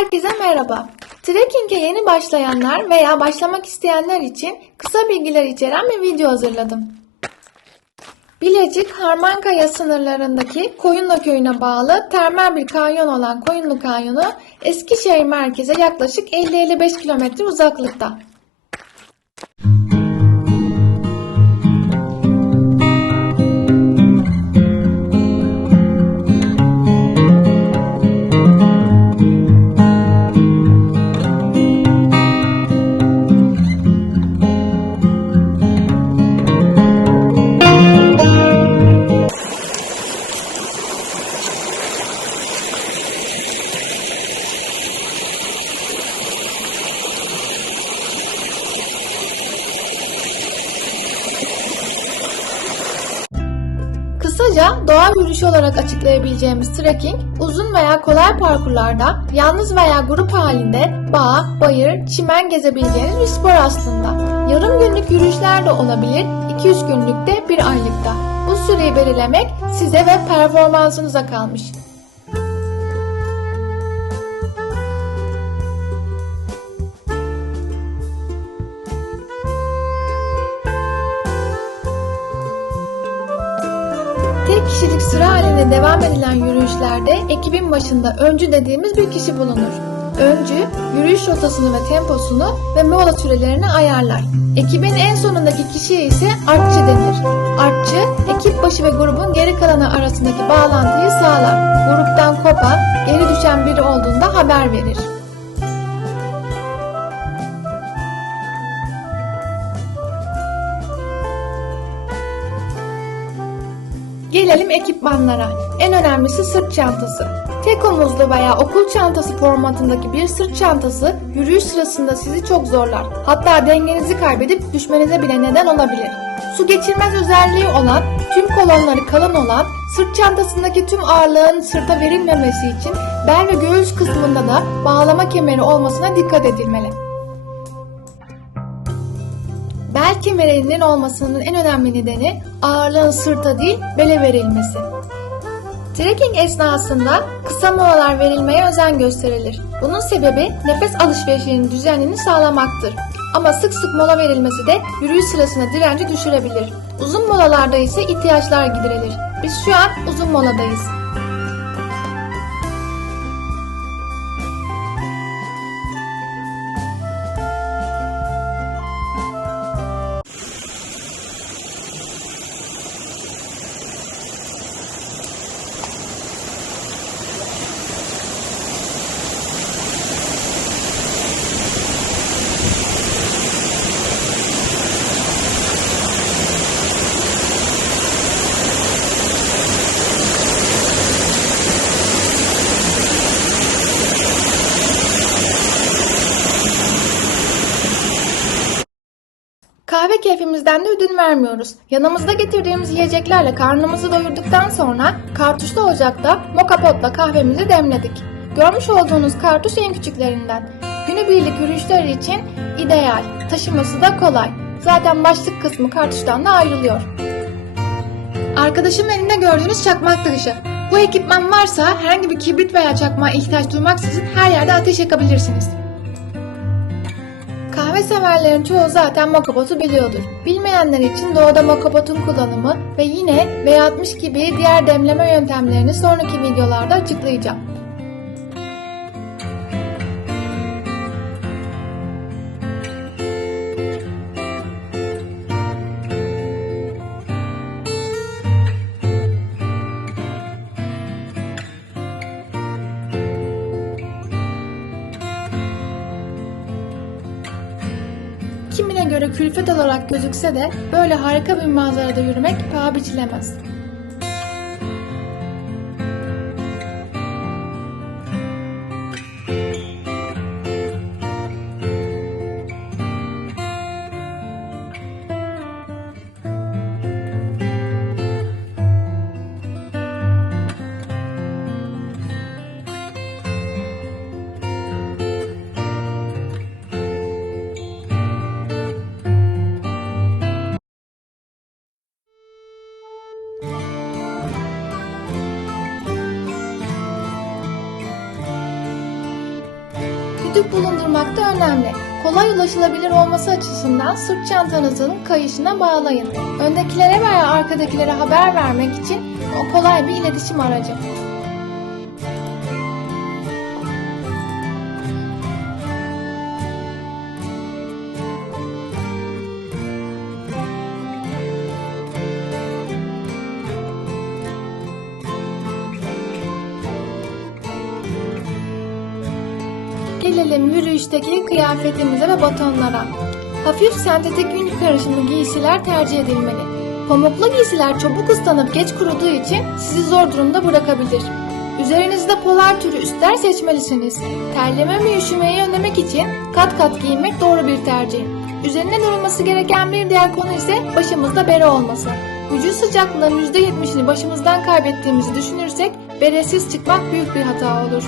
Herkese merhaba. Trekking'e yeni başlayanlar veya başlamak isteyenler için kısa bilgiler içeren bir video hazırladım. Bilecik Harmankaya sınırlarındaki Koyunlu köyüne bağlı termal bir kanyon olan Koyunlu Kanyonu, Eskişehir merkeze yaklaşık 50-55 kilometre uzaklıkta. Kısaca doğa yürüyüşü olarak açıklayabileceğimiz trekking, uzun veya kolay parkurlarda yalnız veya grup halinde bağ, bayır, çimen gezebileceğiniz bir spor aslında. Yarım günlük yürüyüşler de olabilir, 2-3 günlükte, bir aylıkta. Bu süreyi belirlemek size ve performansınıza kalmış. Tek kişilik sıra halinde devam edilen yürüyüşlerde ekibin başında öncü dediğimiz bir kişi bulunur. Öncü, yürüyüş rotasını ve temposunu ve mola sürelerini ayarlar. Ekibin en sonundaki kişiye ise artçı denir. Artçı, ekip başı ve grubun geri kalanı arasındaki bağlantıyı sağlar. Gruptan kopan, geri düşen biri olduğunda haber verir. Gelelim ekipmanlara. En önemlisi sırt çantası. Tek omuzlu veya okul çantası formatındaki bir sırt çantası yürüyüş sırasında sizi çok zorlar. Hatta dengenizi kaybedip düşmenize bile neden olabilir. Su geçirmez özelliği olan, tüm kolonları kalın olan, sırt çantasındaki tüm ağırlığın sırta verilmemesi için bel ve göğüs kısmında da bağlama kemeri olmasına dikkat edilmeli. Bel kemerinin olmasının en önemli nedeni ağırlığın sırta değil bele verilmesi. Trekking esnasında kısa molalar verilmeye özen gösterilir. Bunun sebebi nefes alışverişinin düzenini sağlamaktır. Ama sık sık mola verilmesi de yürüyüş sırasında direnci düşürebilir. Uzun molalarda ise ihtiyaçlar giderilir. Biz şu an uzun moladayız. Kahve keyfimizden de ödün vermiyoruz. Yanımızda getirdiğimiz yiyeceklerle karnımızı doyurduktan sonra kartuşlu ocakta moka potla kahvemizi demledik. Görmüş olduğunuz kartuş en küçüklerinden. Günübirlik yürüyüşler için ideal, taşıması da kolay. Zaten başlık kısmı kartuştan da ayrılıyor. Arkadaşımın elinde gördüğünüz çakmak taşı. Bu ekipman varsa herhangi bir kibrit veya çakmağa ihtiyaç duymaksızın her yerde ateş yakabilirsiniz. Kahve severlerin çoğu zaten mokapotu biliyordur. Bilmeyenler için doğada mokapotun kullanımı ve yine V60 gibi diğer demleme yöntemlerini sonraki videolarda açıklayacağım. Kimine göre külfet olarak gözükse de böyle harika bir manzarada yürümek paha biçilemez. düdük bulundurmak da önemli. Kolay ulaşılabilir olması açısından sırt çantanızın kayışına bağlayın. Öndekilere veya arkadakilere haber vermek için o kolay bir iletişim aracı. Gelelim yürüyüşteki kıyafetimize ve batonlara. Hafif sentetik yün karışımı giysiler tercih edilmeli. Pamuklu giysiler çabuk ıslanıp geç kuruduğu için sizi zor durumda bırakabilir. Üzerinizde polar türü üstler seçmelisiniz. Terleme ve üşümeyi önlemek için kat kat giyinmek doğru bir tercih. Üzerine durulması gereken bir diğer konu ise başımızda bere olması. Vücut sıcaklığının %70'ini başımızdan kaybettiğimizi düşünürsek beresiz çıkmak büyük bir hata olur.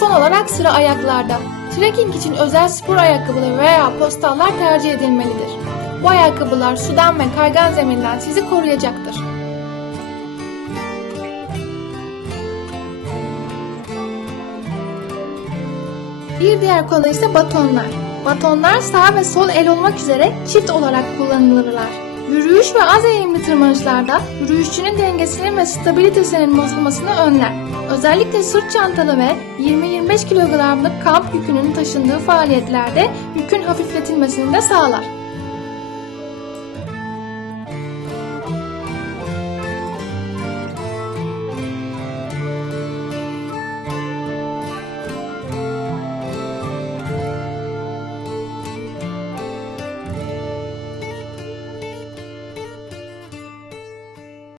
Son olarak sıra ayaklarda. Trekking için özel spor ayakkabıları veya postallar tercih edilmelidir. Bu ayakkabılar sudan ve kaygan zeminden sizi koruyacaktır. Bir diğer konu ise batonlar. Batonlar sağ ve sol el olmak üzere çift olarak kullanılırlar. Yürüyüş ve az eğimli tırmanışlarda yürüyüşçünün dengesinin ve stabilitesinin bozulmasını önler. Özellikle sırt çantalı ve 20-25 kilogramlık kamp yükünün taşındığı faaliyetlerde yükün hafifletilmesini de sağlar.